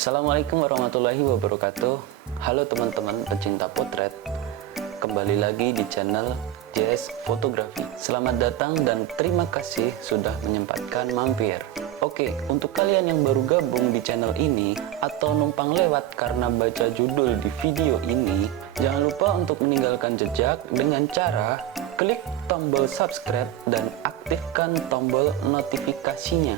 Assalamualaikum warahmatullahi wabarakatuh. Halo teman-teman pecinta potret, kembali lagi di channel Jazz Fotografi. Selamat datang dan terima kasih sudah menyempatkan mampir. Oke, untuk kalian yang baru gabung di channel ini atau numpang lewat karena baca judul di video ini, jangan lupa untuk meninggalkan jejak dengan cara klik tombol subscribe dan aktifkan tombol notifikasinya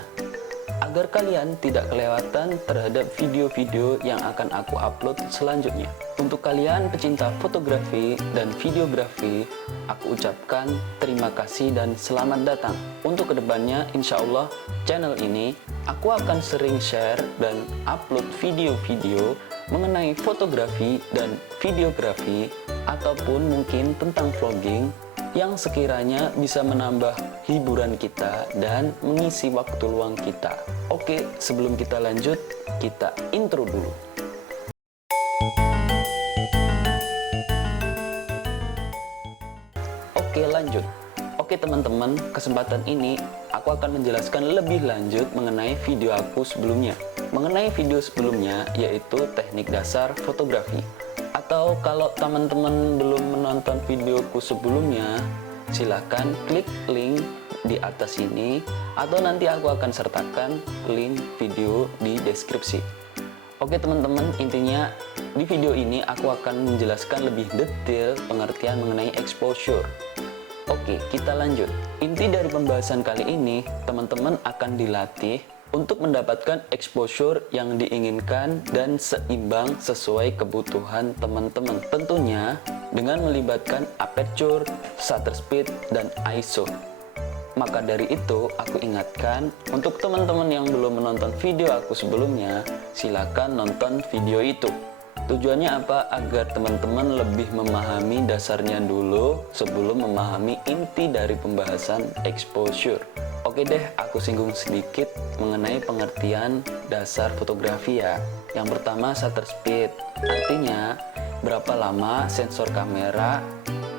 agar kalian tidak kelewatan terhadap video-video yang akan aku upload selanjutnya. Untuk kalian pecinta fotografi dan videografi, aku ucapkan terima kasih dan selamat datang. Untuk kedepannya, insya Allah channel ini aku akan sering share dan upload video-video mengenai fotografi dan videografi ataupun mungkin tentang vlogging yang sekiranya bisa menambah hiburan kita dan mengisi waktu luang kita. Oke, sebelum kita lanjut, kita intro dulu. Oke, lanjut. Oke teman-teman, kesempatan ini aku akan menjelaskan lebih lanjut mengenai video aku sebelumnya. Mengenai video sebelumnya, yaitu teknik dasar fotografi. Atau kalau teman-teman belum menonton videoku sebelumnya, silahkan klik link di atas ini, atau nanti aku akan sertakan link video di deskripsi. Oke teman-teman, intinya di video ini aku akan menjelaskan lebih detail pengertian mengenai exposure. Oke, kita lanjut. Inti dari pembahasan kali ini, teman-teman akan dilatih untuk mendapatkan exposure yang diinginkan dan seimbang sesuai kebutuhan teman-teman. Tentunya dengan melibatkan aperture, shutter speed, dan ISO. Maka dari itu, aku ingatkan untuk teman-teman yang belum menonton video aku sebelumnya, silakan nonton video itu. Tujuannya apa? Agar teman-teman lebih memahami dasarnya dulu sebelum memahami inti dari pembahasan exposure. Oke deh, aku singgung sedikit mengenai pengertian dasar fotografi ya. Yang pertama, shutter speed. Artinya, berapa lama sensor kamera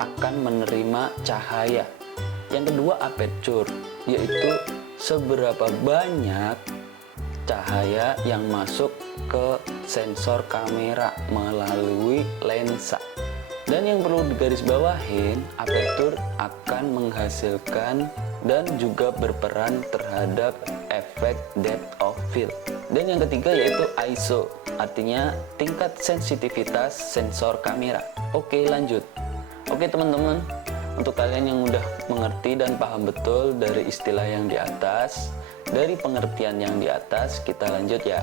akan menerima cahaya. Yang kedua, aperture, yaitu seberapa banyak cahaya yang masuk ke sensor kamera melalui lensa. Dan yang perlu digarisbawahin, aperture akan menghasilkan dan juga berperan terhadap efek depth of field. Dan yang ketiga yaitu ISO, artinya tingkat sensitivitas sensor kamera. Oke, lanjut. Oke teman-teman, untuk kalian yang udah mengerti dan paham betul dari istilah yang di atas, dari pengertian yang di atas, kita lanjut ya.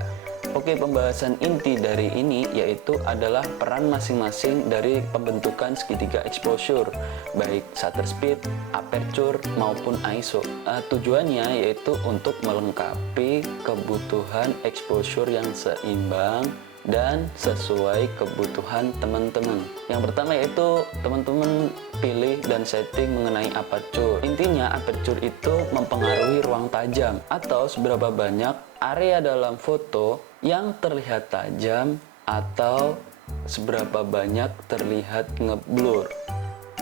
Oke, pembahasan inti dari ini yaitu adalah peran masing-masing dari pembentukan segitiga exposure, baik shutter speed, aperture, maupun ISO. Tujuannya yaitu untuk melengkapi kebutuhan exposure yang seimbang dan sesuai kebutuhan teman-teman. Yang pertama yaitu teman-teman pilih dan setting mengenai aperture. Intinya aperture itu mempengaruhi ruang tajam atau seberapa banyak area dalam foto yang terlihat tajam atau seberapa banyak terlihat ngeblur.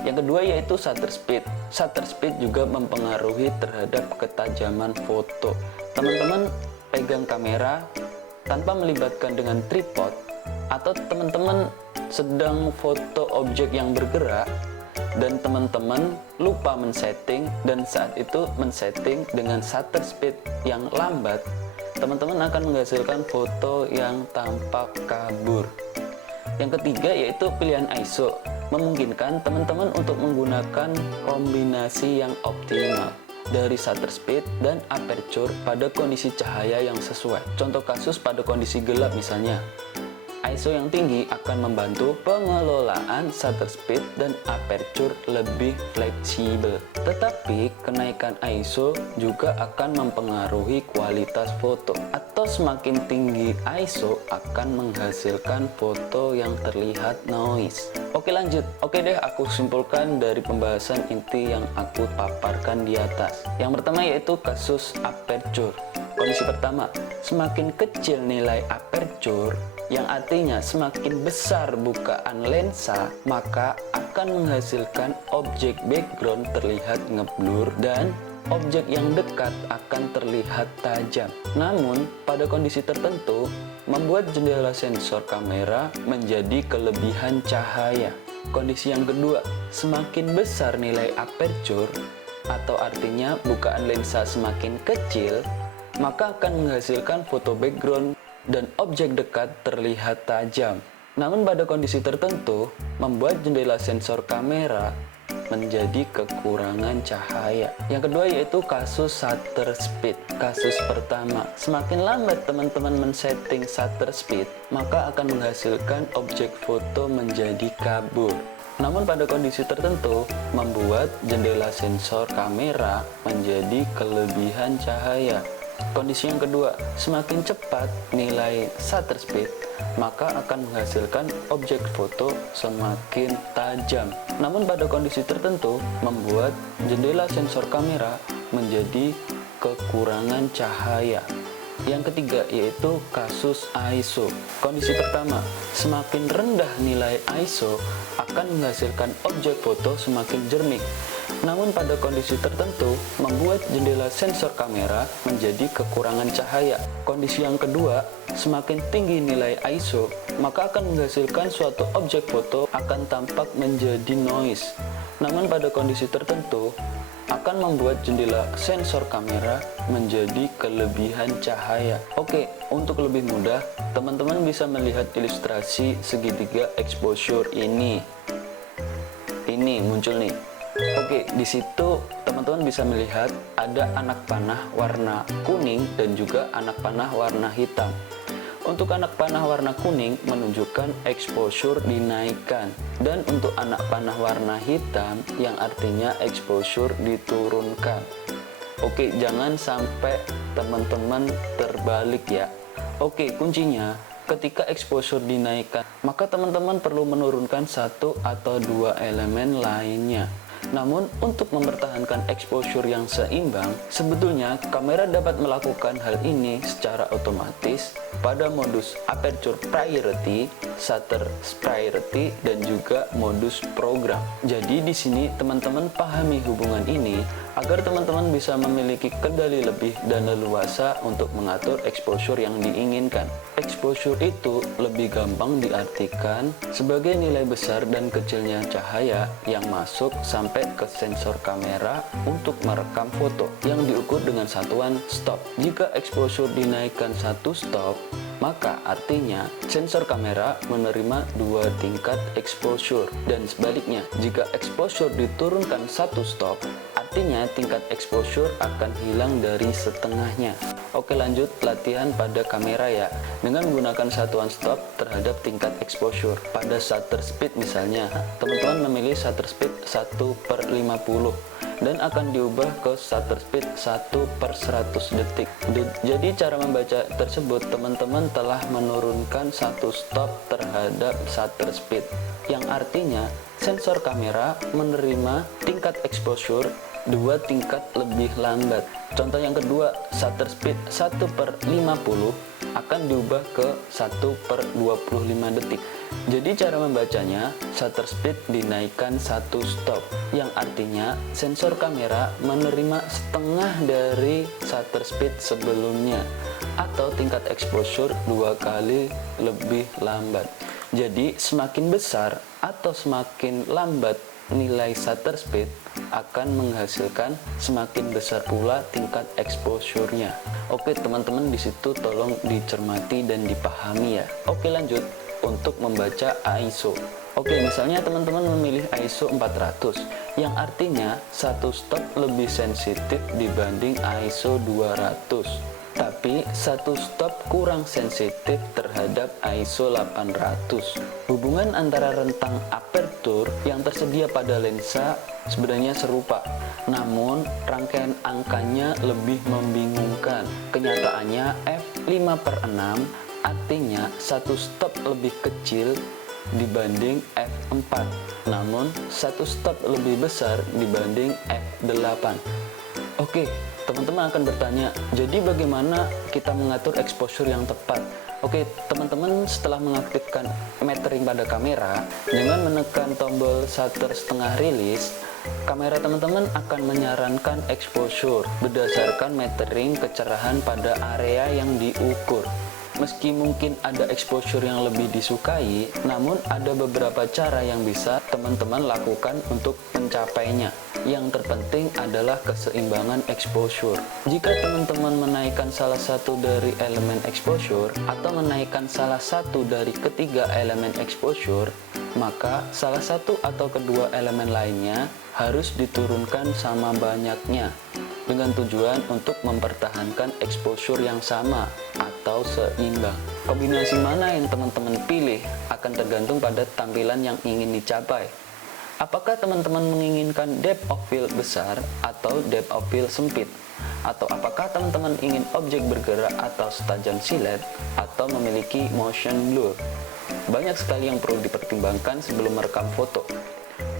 Yang kedua yaitu shutter speed. Shutter speed juga mempengaruhi terhadap ketajaman foto. Teman-teman pegang kamera tanpa melibatkan dengan tripod, atau teman-teman sedang foto objek yang bergerak dan teman-teman lupa men-setting dan saat itu men-setting dengan shutter speed yang lambat, teman-teman akan menghasilkan foto yang tampak kabur. Yang ketiga yaitu pilihan ISO, memungkinkan teman-teman untuk menggunakan kombinasi yang optimal dari shutter speed dan aperture pada kondisi cahaya yang sesuai. Contoh kasus pada kondisi gelap misalnya, ISO yang tinggi akan membantu pengelolaan shutter speed dan aperture lebih fleksibel. Tetapi kenaikan ISO juga akan mempengaruhi kualitas foto, atau semakin tinggi ISO akan menghasilkan foto yang terlihat noise. Oke lanjut. Oke deh, aku simpulkan dari pembahasan inti yang aku paparkan di atas. Yang pertama yaitu kasus aperture. Kondisi pertama, semakin kecil nilai aperture, yang artinya semakin besar bukaan lensa, maka akan menghasilkan objek background terlihat ngeblur dan objek yang dekat akan terlihat tajam. Namun, pada kondisi tertentu, membuat jendela sensor kamera menjadi kelebihan cahaya. Kondisi yang kedua, semakin besar nilai aperture, atau artinya bukaan lensa semakin kecil, maka akan menghasilkan foto background dan objek dekat terlihat tajam. Namun pada kondisi tertentu, membuat jendela sensor kamera menjadi kekurangan cahaya. Yang kedua yaitu kasus shutter speed. Kasus pertama, semakin lambat teman-teman men-setting shutter speed, maka akan menghasilkan objek foto menjadi kabur. Namun pada kondisi tertentu, membuat jendela sensor kamera menjadi kelebihan cahaya. Kondisi yang kedua, semakin cepat nilai shutter speed, maka akan menghasilkan objek foto semakin tajam. Namun pada kondisi tertentu, membuat jendela sensor kamera menjadi kekurangan cahaya. Yang ketiga yaitu kasus ISO. Kondisi pertama, semakin rendah nilai ISO akan menghasilkan objek foto semakin jernih. Namun pada kondisi tertentu, membuat jendela sensor kamera menjadi kekurangan cahaya. Kondisi yang kedua, semakin tinggi nilai ISO, maka akan menghasilkan suatu objek foto akan tampak menjadi noise. Namun pada kondisi tertentu, akan membuat jendela sensor kamera menjadi kelebihan cahaya. Oke, untuk lebih mudah, teman-teman bisa melihat ilustrasi segitiga exposure ini. Ini muncul nih. Oke, di situ teman-teman bisa melihat ada anak panah warna kuning dan juga anak panah warna hitam. Untuk anak panah warna kuning menunjukkan exposure dinaikkan, dan untuk anak panah warna hitam yang artinya exposure diturunkan. Oke, jangan sampai teman-teman terbalik ya. Oke, kuncinya ketika exposure dinaikkan, maka teman-teman perlu menurunkan satu atau dua elemen lainnya. Namun untuk mempertahankan exposure yang seimbang, sebetulnya kamera dapat melakukan hal ini secara otomatis pada modus aperture priority, shutter priority, dan juga modus program. Jadi di sini teman-teman pahami hubungan ini agar teman-teman bisa memiliki kendali lebih dan leluasa untuk mengatur exposure yang diinginkan. Exposure itu lebih gampang diartikan sebagai nilai besar dan kecilnya cahaya yang masuk sampai ke sensor kamera untuk merekam foto yang diukur dengan satuan stop. Jika exposure dinaikkan satu stop, maka artinya sensor kamera menerima 2 tingkat exposure, dan sebaliknya jika exposure diturunkan satu stop, artinya tingkat exposure akan hilang dari setengahnya. Oke, lanjut latihan pada kamera ya, dengan menggunakan satuan stop terhadap tingkat exposure. Pada shutter speed misalnya, teman-teman memilih shutter speed 1/50 dan akan diubah ke shutter speed 1/100 detik. Jadi cara membaca tersebut, teman-teman telah menurunkan satu stop terhadap shutter speed, yang artinya sensor kamera menerima tingkat exposure 2 tingkat lebih lambat. Contoh yang kedua, shutter speed 1/50 akan diubah ke 1/25 detik. Jadi cara membacanya, shutter speed dinaikkan satu stop, yang artinya sensor kamera menerima setengah dari shutter speed sebelumnya, atau tingkat exposure 2 kali lebih lambat. Jadi semakin besar atau semakin lambat nilai shutter speed akan menghasilkan semakin besar pula tingkat exposure-nya. Oke teman-teman, di situ tolong dicermati dan dipahami ya. Oke, lanjut untuk membaca ISO. Oke, misalnya teman-teman memilih ISO 400, yang artinya satu stop lebih sensitif dibanding ISO 200. Tapi satu stop kurang sensitif terhadap ISO 800. Hubungan antara rentang aperture yang tersedia pada lensa sebenarnya serupa, namun rangkaian angkanya lebih membingungkan. Kenyataannya f5/6 artinya satu stop lebih kecil dibanding f4, namun satu stop lebih besar dibanding f8. Oke, teman-teman akan bertanya, jadi bagaimana kita mengatur exposure yang tepat? Oke, teman-teman setelah mengaktifkan metering pada kamera, dengan menekan tombol shutter setengah rilis, kamera teman-teman akan menyarankan exposure berdasarkan metering kecerahan pada area yang diukur. Meski mungkin ada exposure yang lebih disukai, namun ada beberapa cara yang bisa teman-teman lakukan untuk mencapainya. Yang terpenting adalah keseimbangan exposure. Jika teman-teman menaikkan salah satu dari elemen exposure atau menaikkan salah satu dari ketiga elemen exposure, maka salah satu atau kedua elemen lainnya harus diturunkan sama banyaknya, dengan tujuan untuk mempertahankan exposure yang sama atau seimbang. Kombinasi mana yang teman-teman pilih akan tergantung pada tampilan yang ingin dicapai. Apakah teman-teman menginginkan depth of field besar atau depth of field sempit? Atau apakah teman-teman ingin objek bergerak atau setajam silet atau memiliki motion blur? Banyak sekali yang perlu dipertimbangkan sebelum merekam foto.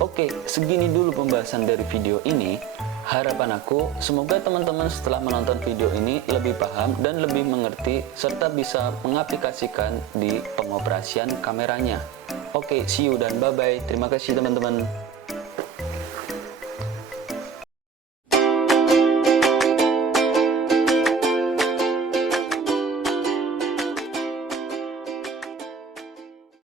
Oke, segini dulu pembahasan dari video ini. Harapan aku, semoga teman-teman setelah menonton video ini lebih paham dan lebih mengerti serta bisa mengaplikasikan di pengoperasian kameranya. Oke, see you dan bye-bye. Terima kasih teman-teman.